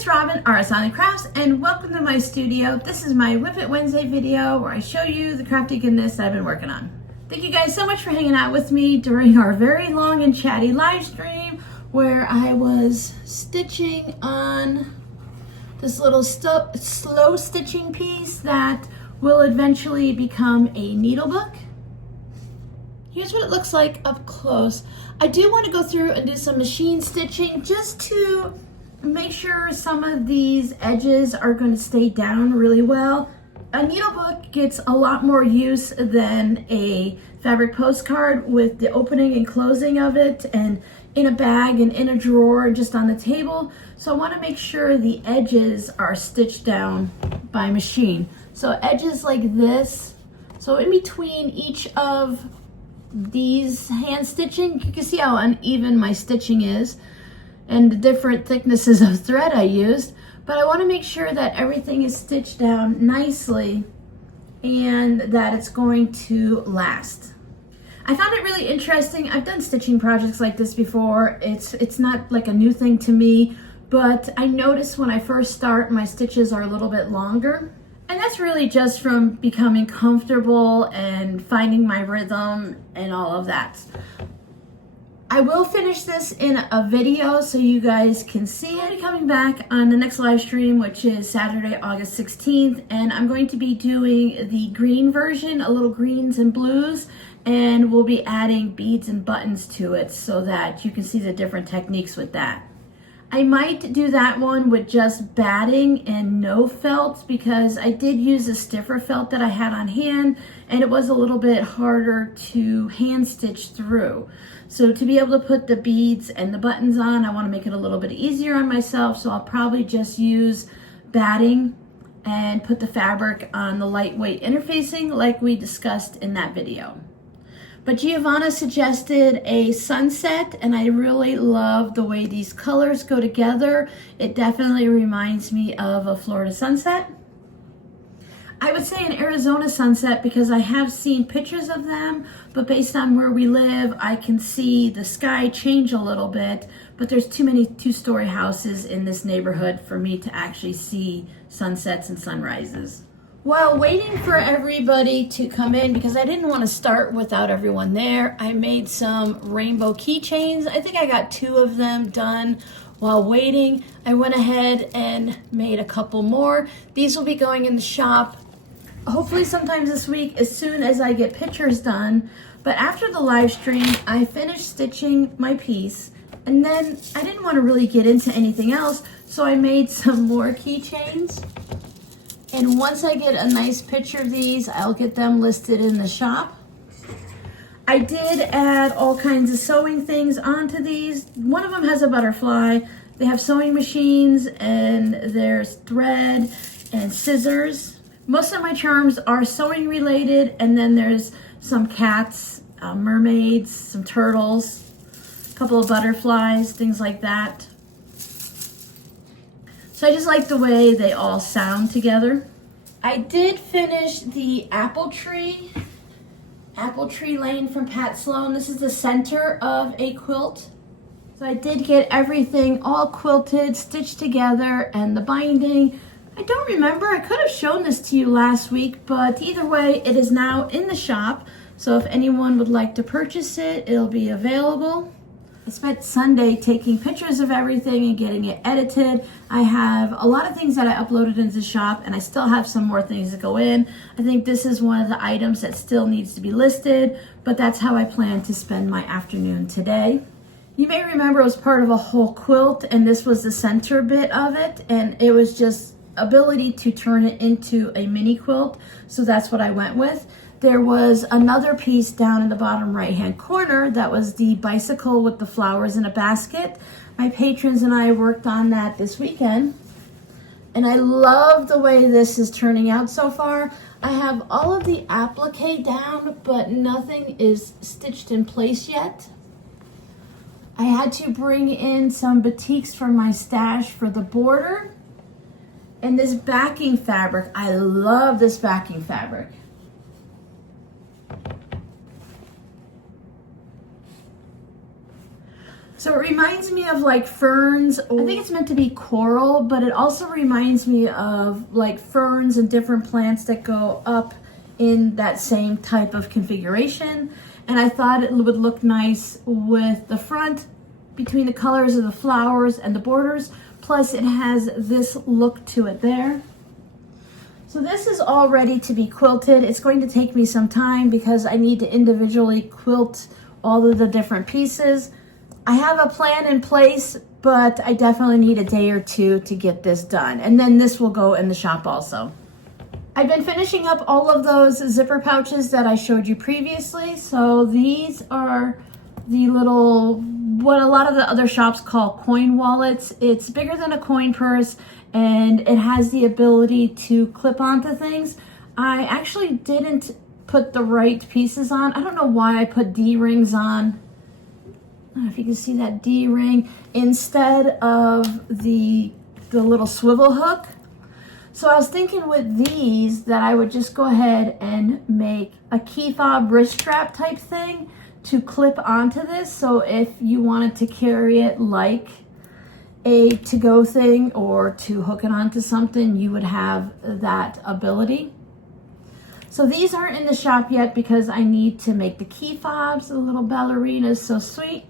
it's Robin, Arts on the Crafts, and welcome to my studio. This is my Whip It Wednesday video where I show you the crafty goodness that I've been working on. Thank you guys so much for hanging out with me during our very long and chatty live stream where I was stitching on this little slow stitching piece that will eventually become a needle book. Here's what it looks like up close. I do want to go through and do some machine stitching just to make sure some of these edges are going to stay down really well. A needle book gets a lot more use than a fabric postcard with the opening and closing of it and in a bag and in a drawer and just on the table. So I want to make sure the edges are stitched down by machine. So edges like this, so in between each of these hand stitching, you can see how uneven my stitching is and the different thicknesses of thread I used, but I want to make sure that everything is stitched down nicely and that it's going to last. I found it really interesting. I've done stitching projects like this before. It's not like a new thing to me, but I notice when I first start, my stitches are a little bit longer. And that's really just from becoming comfortable and finding my rhythm and all of that. I will finish this in a video so you guys can see it. I'll be coming back on the next live stream, which is Saturday, August 16th. And I'm going to be doing the green version, a little greens and blues. And we'll be adding beads and buttons to it so that you can see the different techniques with that. I might do that one with just batting and no felt because I did use a stiffer felt that I had on hand and it was a little bit harder to hand stitch through. So to be able to put the beads and the buttons on, I want to make it a little bit easier on myself. So I'll probably just use batting and put the fabric on the lightweight interfacing like we discussed in that video. But Giovanna suggested a sunset, and I really love the way these colors go together. It definitely reminds me of a Florida sunset. I would say an Arizona sunset because I have seen pictures of them, but based on where we live, I can see the sky change a little bit, but there's too many two-story houses in this neighborhood for me to actually see sunsets and sunrises. While waiting for everybody to come in, because I didn't want to start without everyone there, I made some rainbow keychains. I think I got 2 of them done while waiting. I went ahead and made a couple more. These will be going in the shop hopefully sometime this week as soon as I get pictures done. But after the live stream, I finished stitching my piece and then I didn't want to really get into anything else, so I made some more keychains. And once I get a nice picture of these, I'll get them listed in the shop. I did add all kinds of sewing things onto these. One of them has a butterfly. They have sewing machines and there's thread and scissors. Most of my charms are sewing related, and then there's some cats, mermaids, some turtles, a couple of butterflies, things like that. So I just like the way they all sound together. I did finish the apple tree lane from Pat Sloan. This is the center of a quilt. So I did get everything all quilted, stitched together, and the binding. I don't remember, I could have shown this to you last week, but either way, it is now in the shop. So if anyone would like to purchase it, it'll be available. I spent Sunday taking pictures of everything and getting it edited. I have a lot of things that I uploaded into the shop, and I still have some more things that go in. I think this is one of the items that still needs to be listed, but that's how I plan to spend my afternoon today. You may remember it was part of a whole quilt, and this was the center bit of it, and it was just ability to turn it into a mini quilt, so that's what I went with. There was another piece down in the bottom right-hand corner that was the bicycle with the flowers in a basket. My patrons and I worked on that this weekend, and I love the way this is turning out so far. I have all of the applique down, but nothing is stitched in place yet. I had to bring in some batiks from my stash for the border. And this backing fabric, I love this backing fabric. So it reminds me of like ferns. I think it's meant to be coral, but it also reminds me of like ferns and different plants that go up in that same type of configuration. And I thought it would look nice with the front between the colors of the flowers and the borders. Plus it has this look to it there. So this is all ready to be quilted. It's going to take me some time because I need to individually quilt all of the different pieces. I have a plan in place, but I definitely need a day or two to get this done. And then this will go in the shop also. I've been finishing up all of those zipper pouches that I showed you previously. So these are the little, what a lot of the other shops call coin wallets. It's bigger than a coin purse and it has the ability to clip onto things. I actually didn't put the right pieces on. I don't know why I put D-rings on. I don't know if you can see that D-ring instead of the little swivel hook. So I was thinking with these that I would just go ahead and make a key fob wrist strap type thing to clip onto this. So if you wanted to carry it like a to-go thing or to hook it onto something, you would have that ability. So these aren't in the shop yet because I need to make the key fobs, the little ballerinas, so sweet.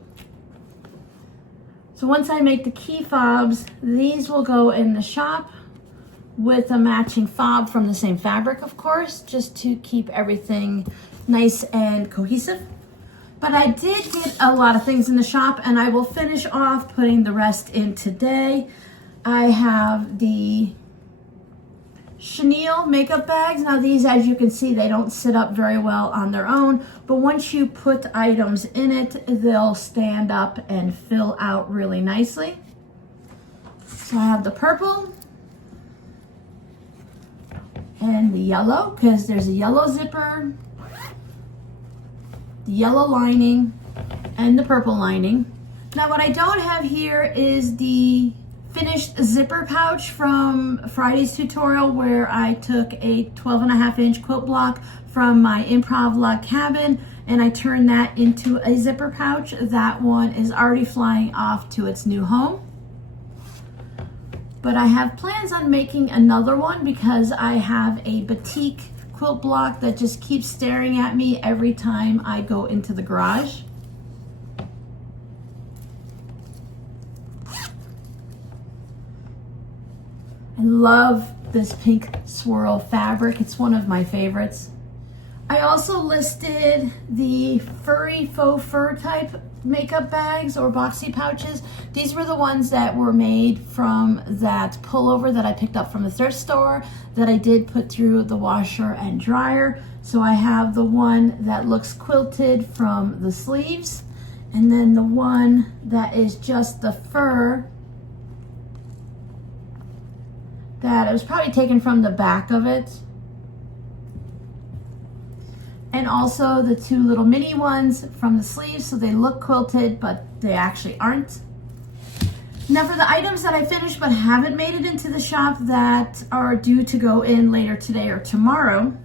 So once I make the key fobs, these will go in the shop with a matching fob from the same fabric, of course, just to keep everything nice and cohesive. But I did get a lot of things in the shop and I will finish off putting the rest in today. I have the chenille makeup bags. Now these, as you can see, they don't sit up very well on their own, but once you put items in it, they'll stand up and fill out really nicely. So I have the purple and the yellow, because there's a yellow zipper, the yellow lining, and the purple lining. Now what I don't have here is the finished zipper pouch from Friday's tutorial where I took a 12.5-inch quilt block from my improv log cabin and I turned that into a zipper pouch. That one is already flying off to its new home. But I have plans on making another one because I have a batik quilt block that just keeps staring at me every time I go into the garage. I love this pink swirl fabric. It's one of my favorites. I also listed the furry faux fur type makeup bags or boxy pouches. These were the ones that were made from that pullover that I picked up from the thrift store that I did put through the washer and dryer. So I have the one that looks quilted from the sleeves and then the one that is just the fur that it was probably taken from the back of it. And also the two little mini ones from the sleeves, so they look quilted, but they actually aren't. Now for the items that I finished but haven't made it into the shop that are due to go in later today or tomorrow,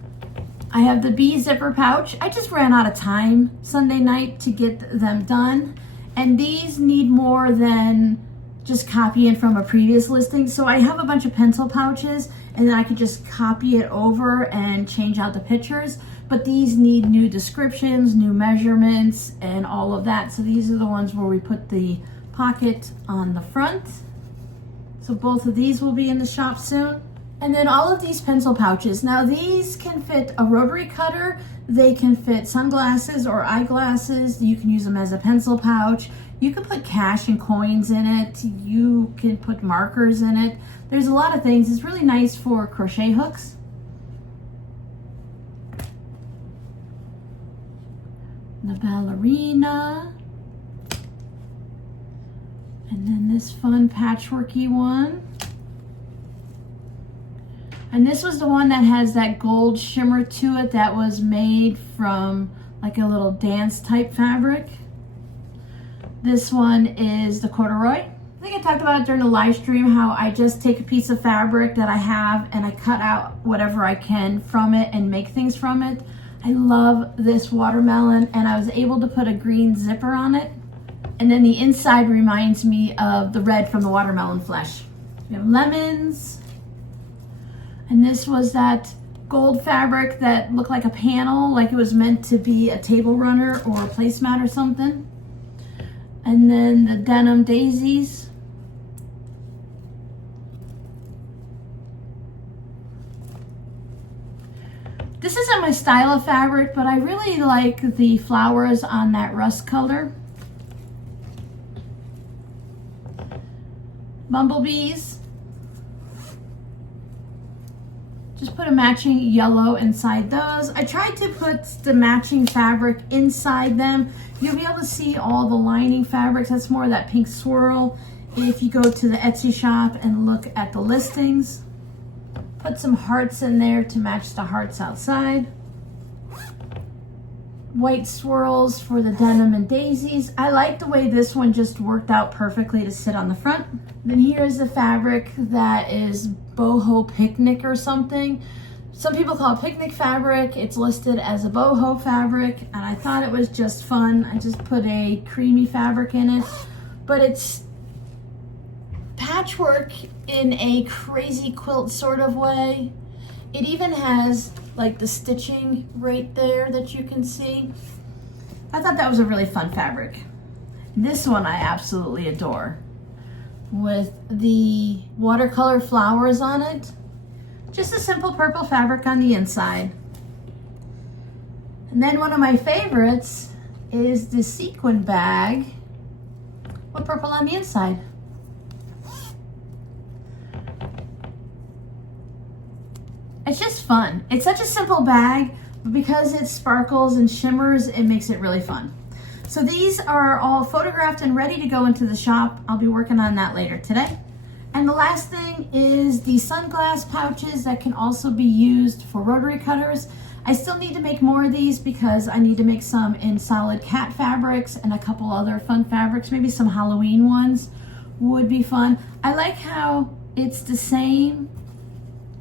I have the bee zipper pouch. I just ran out of time Sunday night to get them done. And these need more than just copying from a previous listing. So I have a bunch of pencil pouches and then I could just copy it over and change out the pictures. But these need new descriptions, new measurements, and all of that. So these are the ones where we put the pocket on the front. So both of these will be in the shop soon. And then all of these pencil pouches. Now these can fit a rotary cutter. They can fit sunglasses or eyeglasses. You can use them as a pencil pouch. You can put cash and coins in it. You can put markers in it. There's a lot of things. It's really nice for crochet hooks. The ballerina. And then this fun patchworky one. And this was the one that has that gold shimmer to it that was made from like a little dance type fabric. This one is the corduroy. I think I talked about it during the live stream, how I just take a piece of fabric that I have and I cut out whatever I can from it and make things from it. I love this watermelon and I was able to put a green zipper on it. And then the inside reminds me of the red from the watermelon flesh. We have lemons. And this was that gold fabric that looked like a panel, like it was meant to be a table runner or a placemat or something. And then the denim daisies. This isn't my style of fabric, but I really like the flowers on that rust color. Bumblebees. Just put a matching yellow inside those. I tried to put the matching fabric inside them. You'll be able to see all the lining fabrics. That's more of that pink swirl. If you go to the Etsy shop and look at the listings, put some hearts in there to match the hearts outside. White swirls for the denim and daisies. I like the way this one just worked out perfectly to sit on the front. Then here's the fabric that is boho picnic or something. Some people call it picnic fabric. It's listed as a boho fabric, and I thought it was just fun. I just put a creamy fabric in it, but it's patchwork in a crazy quilt sort of way. It even has like the stitching right there that you can see. I thought that was a really fun fabric. This one I absolutely adore, with the watercolor flowers on it. Just a simple purple fabric on the inside. And then one of my favorites is the sequin bag with purple on the inside. It's just fun. It's such a simple bag, but because it sparkles and shimmers, it makes it really fun. So these are all photographed and ready to go into the shop. I'll be working on that later today. And the last thing is the sunglass pouches that can also be used for rotary cutters. I still need to make more of these because I need to make some in solid cat fabrics and a couple other fun fabrics. Maybe some Halloween ones would be fun. I like how it's the same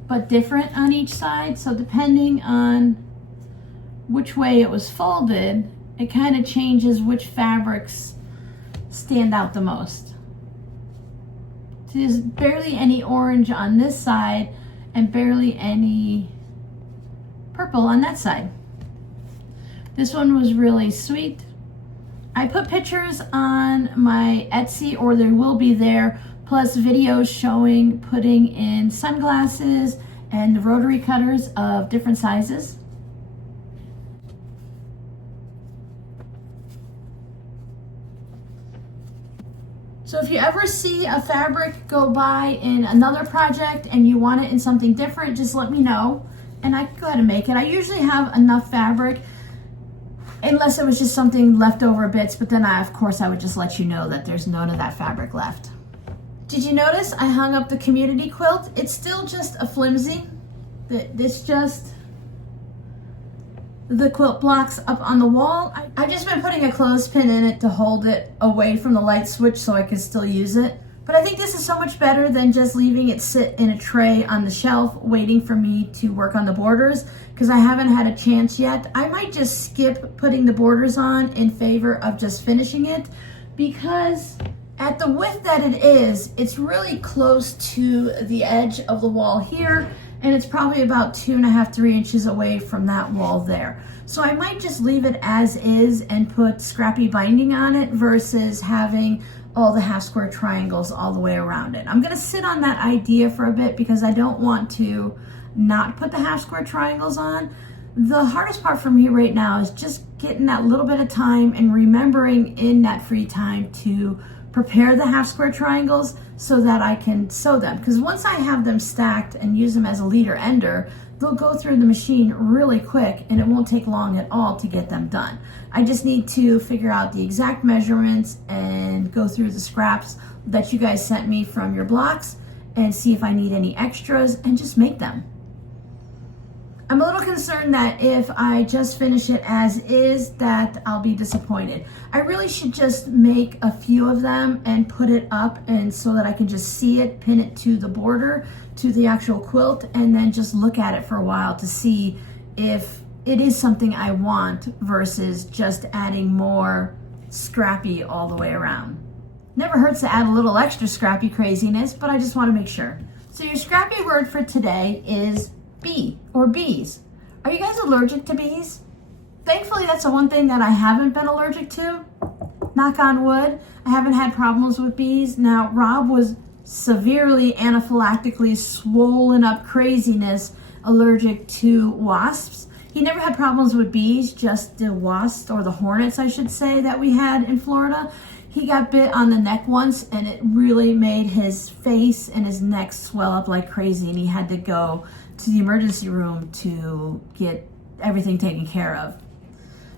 but different on each side. So depending on which way it was folded, it kind of changes which fabrics stand out the most. There's barely any orange on this side and barely any purple on that side. This one was really sweet. I put pictures on my Etsy, or there will be there, plus videos showing putting in sunglasses and the rotary cutters of different sizes. So if you ever see a fabric go by in another project and you want it in something different, just let me know and I can go ahead and make it. I usually have enough fabric, unless it was just something leftover bits, but then of course I would just let you know that there's none of that fabric left. Did you notice I hung up the community quilt? It's still just a flimsy. It's just the quilt blocks up on the wall. I've just been putting a clothespin in it to hold it away from the light switch so I can still use it. But I think this is so much better than just leaving it sit in a tray on the shelf waiting for me to work on the borders, because I haven't had a chance yet. I might just skip putting the borders on in favor of just finishing it, because at the width that it is, it's really close to the edge of the wall here, and it's probably about 2.5 to 3 inches away from that wall there. So I might just leave it as is and put scrappy binding on it versus having all the half square triangles all the way around it. I'm gonna sit on that idea for a bit because I don't want to not put the half square triangles on. The hardest part for me right now is just getting that little bit of time and remembering in that free time to prepare the half square triangles so that I can sew them. Because once I have them stacked and use them as a leader ender, they'll go through the machine really quick and it won't take long at all to get them done. I just need to figure out the exact measurements and go through the scraps that you guys sent me from your blocks and see if I need any extras and just make them. I'm a little concerned that if I just finish it as is, that I'll be disappointed. I really should just make a few of them and put it up, and so that I can just see it, pin it to the border, to the actual quilt, and then just look at it for a while to see if it is something I want versus just adding more scrappy all the way around. Never hurts to add a little extra scrappy craziness, but I just want to make sure. So your scrappy word for today is bee or bees. Are you guys allergic to bees? Thankfully, that's the one thing that I haven't been allergic to. Knock on wood, I haven't had problems with bees. Now, Rob was severely anaphylactically swollen up craziness allergic to wasps. He never had problems with bees, just the wasps, or the hornets, I should say, that we had in Florida. He got bit on the neck once, and it really made his face and his neck swell up like crazy, and he had to go to the emergency room to get everything taken care of.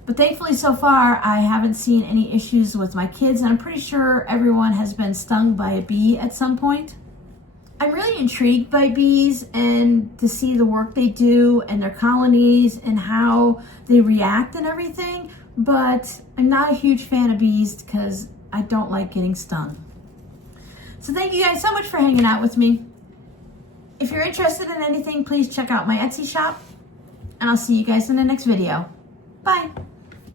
But thankfully, so far, I haven't seen any issues with my kids, and I'm pretty sure everyone has been stung by a bee at some point. I'm really intrigued by bees and to see the work they do and their colonies and how they react and everything, but I'm not a huge fan of bees because I don't like getting stung. So thank you guys so much for hanging out with me. If you're interested in anything, please check out my Etsy shop, and I'll see you guys in the next video. Bye.